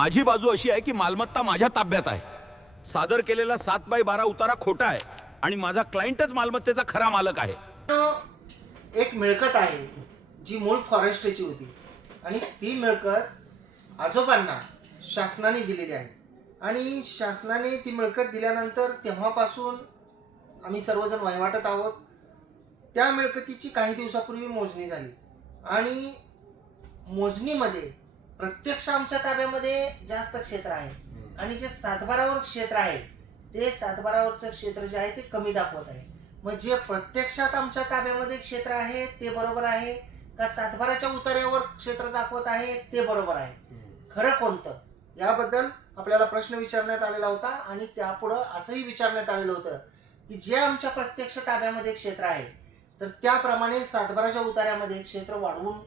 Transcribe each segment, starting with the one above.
माझी बाजू अशी आहे की मालमत्ता माझ्या ताब्यात आहे. सादर केलेला 7x12 उतारा खोटा आहे आणि माझा क्लायंटच मालमत्तेचा खरा मालक आहे. एक मिळकत आहे जी मूळ फॉरेस्टची होती आणि ती मिळकत आजोबांना शासनाने दिलेली आहे आणि शासनाने ती मिळकत दिल्यानंतर तेव्हापासून आम्ही सर्वजण वहिवाटत आहोत. त्या मिळकतीची काही दिवसापूर्वी मोजणी झाली आणि मोजणीमध्ये प्रत्यक्ष आमच्या ताब्यामध्ये जास्त क्षेत्र आहे आणि जे सातबारावर क्षेत्र आहे ते सातबारावरचं क्षेत्र जे आहे ते कमी दाखवत आहे. मग जे प्रत्यक्षात आमच्या ताब्यामध्ये क्षेत्र आहे ते बरोबर आहे का सातबाराच्या उतार्यावर क्षेत्र दाखवत आहे ते बरोबर आहे? खरं कोणतं याबद्दल आपल्याला प्रश्न विचारण्यात आलेला होता आणि त्यापुढं असंही विचारण्यात आलेलं होतं की जे आमच्या प्रत्यक्ष ताब्यामध्ये क्षेत्र आहे तर त्याप्रमाणे सातबाराच्या उतार्यामध्ये क्षेत्र वाढवून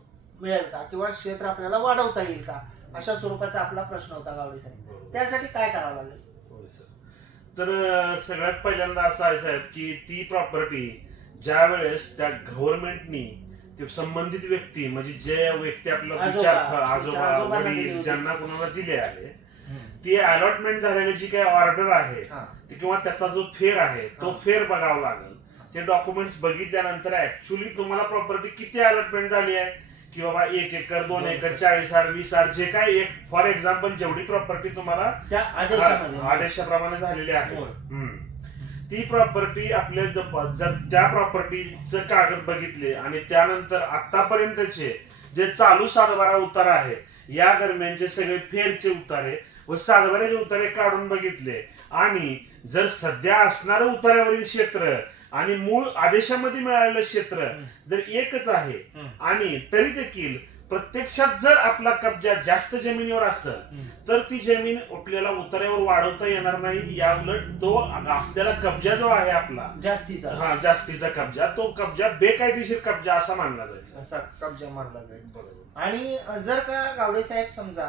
मिळेल का किंवा क्षेत्र आपल्याला वाढवता येईल का, अशा स्वरूपाचा आपला प्रश्न होता गावडे साहेब. त्यासाठी काय करावं लागेल? तर सगळ्यात पहिल्यांदा असं आहे साहेब की ती प्रॉपर्टी ज्या वेळेस त्या गव्हर्नमेंटनी ते संबंधित व्यक्ती म्हणजे जे व्यक्ती आपल्याला आजोबा वडील ज्यांना कोणाला दिले आहे ती अलॉटमेंट झालेली जी काही ऑर्डर आहे किंवा त्याचा जो फेर आहे तो फेर बघावा लागेल. ते डॉक्युमेंट्स बघितल्यानंतर ऍक्च्युली तुम्हाला प्रॉपर्टी किती अलॉटमेंट झाली आहे की बाबा 1 acre 2 acre 40 R 20 R J काही एक फॉर एक्झाम्पल जेवढी प्रॉपर्टी तुम्हाला आदेशाप्रमाणे झालेली आहे ती प्रॉपर्टी आपल्या जर त्या प्रॉपर्टीचं कागद बघितले आणि त्यानंतर आतापर्यंतचे जे चालू सातबारा उतारे आहे या दरम्यानचे सगळे फेरचे उतारे व सातबाराचे उतारे काढून बघितले आणि जर सध्या असणारं उतार्यावरील क्षेत्र आणि मूळ आदेशामध्ये मिळालेलं क्षेत्र जर एकच आहे आणि तरी देखील प्रत्यक्षात जर आपला कब्जा जास्त जमिनीवर असेल तर ती जमीन आपल्याला उतार्यावर वाढवता येणार नाही. या उलट तो असलेला कब्जा जो आहे आपला जास्तीचा कब्जा तो कब्जा बेकायदेशीर कब्जा असा मानला जाईल, असा कब्जा मानला जाईल. आणि जर का गावडे साहेब समजा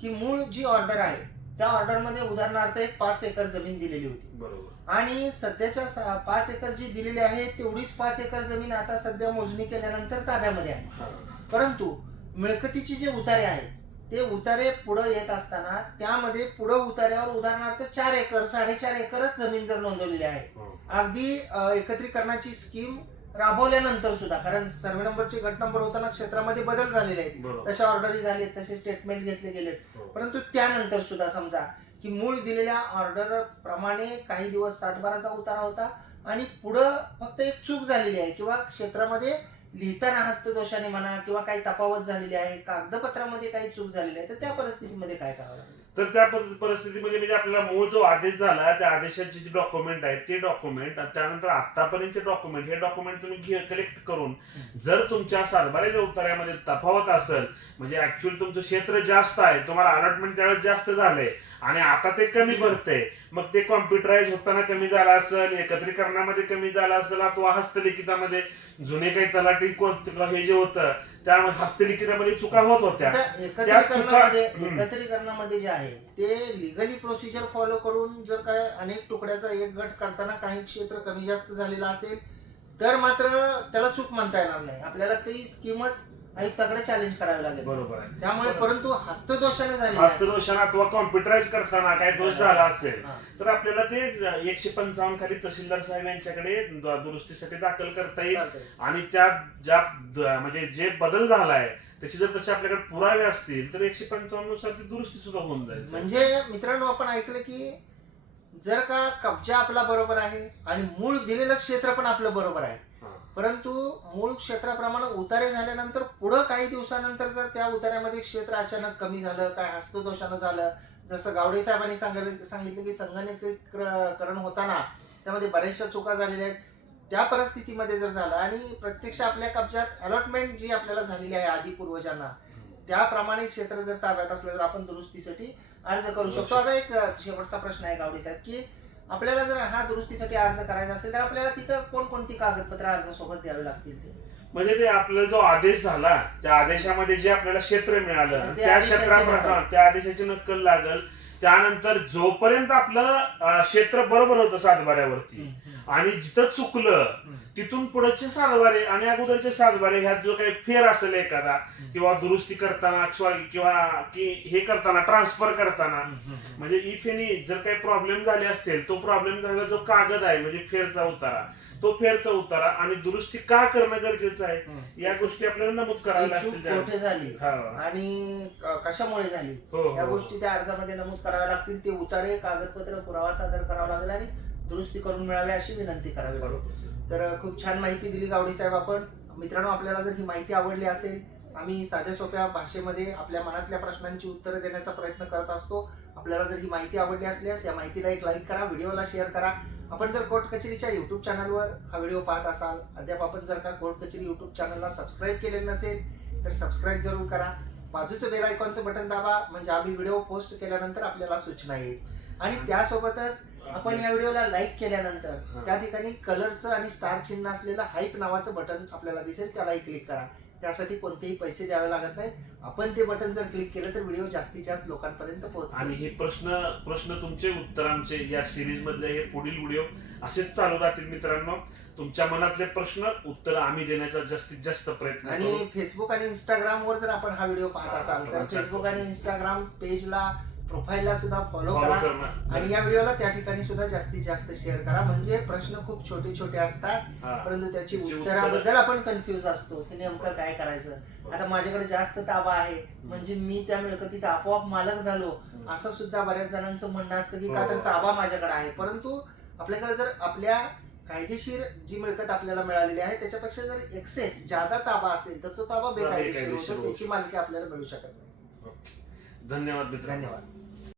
की मूळ जी ऑर्डर आहे त्या ऑर्डर मध्ये उदाहरणार्थ एक 5 एकर जमीन दिलेली होती बरोबर आणि सध्याच्या 5 एकर जी दिलेली आहे तेवढीच 5 एकर जमीन आता सध्या मोजणी केल्यानंतर ताब्यामध्ये आहे. परंतु मिळकतीचे जे उतारे आहेत ते उतारे पुढे येत असताना त्यामध्ये पुढे उतार्यावर उदाहरणार्थ 4 एकर 4.5 एकरच जमीन जर नोंदवलेली आहे अगदी एकत्रीकरणाची स्कीम राबवल्यानंतर सुद्धा, कारण सर्वे नंबरचे गट नंबर होताना क्षेत्रामध्ये बदल झालेले आहेत, तशा ऑर्डरी झाले तसे स्टेटमेंट घेतले गेलेत, परंतु त्यानंतर सुद्धा समजा की मूळ दिलेल्या ऑर्डर प्रमाणे काही दिवस सातबाराचा उतारा होता आणि पुढं फक्त एक चूक झालेली आहे किंवा क्षेत्रामध्ये लिहिताना हस्तदोषाने म्हणा किंवा काही तफावत झालेली आहे, कागदपत्रामध्ये काही चूक झालेली आहे, तर त्या परिस्थितीमध्ये काय करावं लागेल? तर त्या परिस्थितीमध्ये म्हणजे आपल्याला मूळ जो आदेश झाला त्या आदेशाचे जे डॉक्युमेंट आहेत ते डॉक्युमेंट त्यानंतर आतापर्यंतचे डॉक्युमेंट हे डॉक्युमेंट तुम्ही कलेक्ट करून जर तुमच्या सातबाराच्या उतार्यामध्ये तफावत असेल म्हणजे ऍक्च्युअली तुमचं क्षेत्र जास्त आहे, तुम्हाला अलॉटमेंट त्यावेळेस जास्त झालंय आणि आता ते कमी भरतंय, मग ते कॉम्प्युटराइज होताना कमी झालं असेल, एकत्रीकरणामध्ये कमी झालं असेल अथवा हस्तलिखितामध्ये जुने काही तलाठी हे जे होतं त्या हस्तलिखितामध्ये चुका होत होत्या. एकत्रीकरणामध्ये जे आहे ते लिगली प्रोसिजर फॉलो करून जर काय अनेक तुकड्याचा एक गट करताना काही क्षेत्र कमी जास्त झालेलं असेल तर मात्र त्याला चूक म्हणता येणार नाही, आपल्याला ती स्कीमच आयुक्ताकडे चॅलेंज करावी लागेल. बरोबर आहे. त्यामुळे परंतु हस्तदोषाने अथवा कॉम्प्युटराइज करताना काय दोष झाला असेल तर आपल्याला ते 155 खाली तहसीलदार साहेब यांच्याकडे दुरुस्तीसाठी दाखल करता येईल आणि त्या ज्या म्हणजे जे बदल झालाय त्याची जर तसे आपल्याकडे पुरावे असतील तर 155 नुसार ती दुरुस्ती सुद्धा होऊन जाईल. म्हणजे मित्रांनो आपण ऐकलं की जर का कब्जा आपला बरोबर आहे आणि मूळ दिलेलं क्षेत्र पण आपलं बरोबर आहे परंतु मूळ क्षेत्राप्रमाणे उतारे झाल्यानंतर पुढे काही दिवसानंतर जर त्या उतार्यामध्ये क्षेत्र अचानक कमी झालं काय हस्तदोषानं झालं, जसं गावडे साहेबांनी सांगितलं की संगणकीकरण होताना त्यामध्ये बऱ्याचशा चुका झालेल्या आहेत, त्या परिस्थितीमध्ये जर झालं आणि प्रत्यक्ष आपल्या कब्जात अलॉटमेंट जी आपल्याला झालेली आहे आधी पूर्वजांना त्याप्रमाणे क्षेत्र जर ताब्यात असलं तर आपण दुरुस्तीसाठी अर्ज करू शकतो. आता एक शेवटचा प्रश्न आहे गावडे साहेब की आपल्याला जर हा दुरुस्तीसाठी अर्ज करायचा असेल तर आपल्याला तिथं कोणकोणती कागदपत्र अर्जासोबत द्यावी लागतील? ते म्हणजे ते आपला जो आदेश झाला त्या आदेशामध्ये जे आपल्याला क्षेत्र मिळालं त्या क्षेत्राप्रमाणे त्या आदेशाची नक्कल लागल, त्यानंतर जोपर्यंत आपलं क्षेत्र बरोबर होतं सातबाऱ्यावरती आणि जिथं चुकलं तिथून पुढचे सातबारे आणि अगोदरचे सातबारे ह्यात जो काही फेर असेल एखादा किंवा दुरुस्ती करताना किंवा की हे करताना ट्रान्सफर करताना म्हणजे इफ एनी जर काही प्रॉब्लेम झाले असतील तो प्रॉब्लेम झालेला जो कागद आहे म्हणजे फेरचा उतारा तो फेरचा उतारा आणि दुरुस्ती का करणं गरजेचं आहे या गोष्टी आपल्याला नमूद कराव्या चूक लागतील कोठे झाली हा. आणि कशामुळे झाली हो, या हो. गोष्टी त्या अर्जामध्ये नमूद कराव्या लागतील. ते उतारे कागदपत्र पुरावा सादर करावा लागेल आणि दुरुस्ती करून मिळावी अशी विनंती करावी लागेल. बरोबर. तर खूप छान माहिती दिली गावडे साहेब आपण. मित्रांनो, आपल्याला जर ही माहिती आवडली असेल, आम्ही साध्या सोप्या भाषेमध्ये आपल्या मनातल्या प्रश्नांची उत्तरं देण्याचा प्रयत्न करत असतो. आपल्याला जर ही माहिती आवडली असल्यास या माहितीला एक लाईक करा, व्हिडिओला शेअर करा. आपण जर कोर्ट कचेरीच्या युट्यूब चॅनलवर हा व्हिडिओ पाहत असाल, अद्याप आपण जर का कोर्ट कचेरी युट्यूब चॅनलला सबस्क्राईब केलेलं नसेल तर सबस्क्राईब जरूर करा. बाजूचं बेल आयकॉनचं बटन दाबा म्हणजे आम्ही व्हिडिओ पोस्ट केल्यानंतर आपल्याला सूचना येईल. आणि त्यासोबतच आपण या व्हिडिओला लाईक केल्यानंतर त्या ठिकाणी कलरचं आणि स्टार चिन्ह असलेलं हाईप नावाचं बटन आपल्याला दिसेल, त्यालाही क्लिक करा. त्यासाठी कोणतेही पैसे द्यावे लागत नाहीत. आपण ते बटन जर क्लिक केलं तर व्हिडिओ जास्तीत जास्त लोकांपर्यंत पोहोचेल. आणि हे प्रश्न तुमचे उत्तर आमचे या सिरीज मधले हे पुढील व्हिडिओ असेच चालू राहतील मित्रांनो. तुमच्या मनातले प्रश्न उत्तर आम्ही देण्याचा जास्तीत जास्त प्रयत्न करू. आणि फेसबुक आणि इंस्टाग्रामवर जर आपण हा व्हिडिओ पाहत असाल तर फेसबुक आणि इंस्टाग्राम पेजला प्रोफाईलला सुद्धा फॉलो करा आणि या व्हिडिओला त्या ठिकाणी सुद्धा जास्तीत जास्त शेअर करा. म्हणजे प्रश्न खूप छोटे छोटे असतात परंतु त्याची उत्तराबद्दल आपण कन्फ्युज असतो की नेमकं काय करायचं. आता माझ्याकडे जास्त ताबा आहे म्हणजे मी त्या मिळकतीचा आपोआप मालक झालो असं सुद्धा बऱ्याच जणांचं म्हणणं असतं की का तर ताबा माझ्याकडे आहे. परंतु आपल्याकडे जर आपल्या कायदेशीर जी मिळकत आपल्याला मिळालेली आहे त्याच्यापेक्षा जर एक्सेस जादा ताबा असेल तर तो ताबा बेकायदेशीर होतो, त्याची मालकी आपल्याला मिळू शकत नाही. धन्यवाद मित्र. धन्यवाद.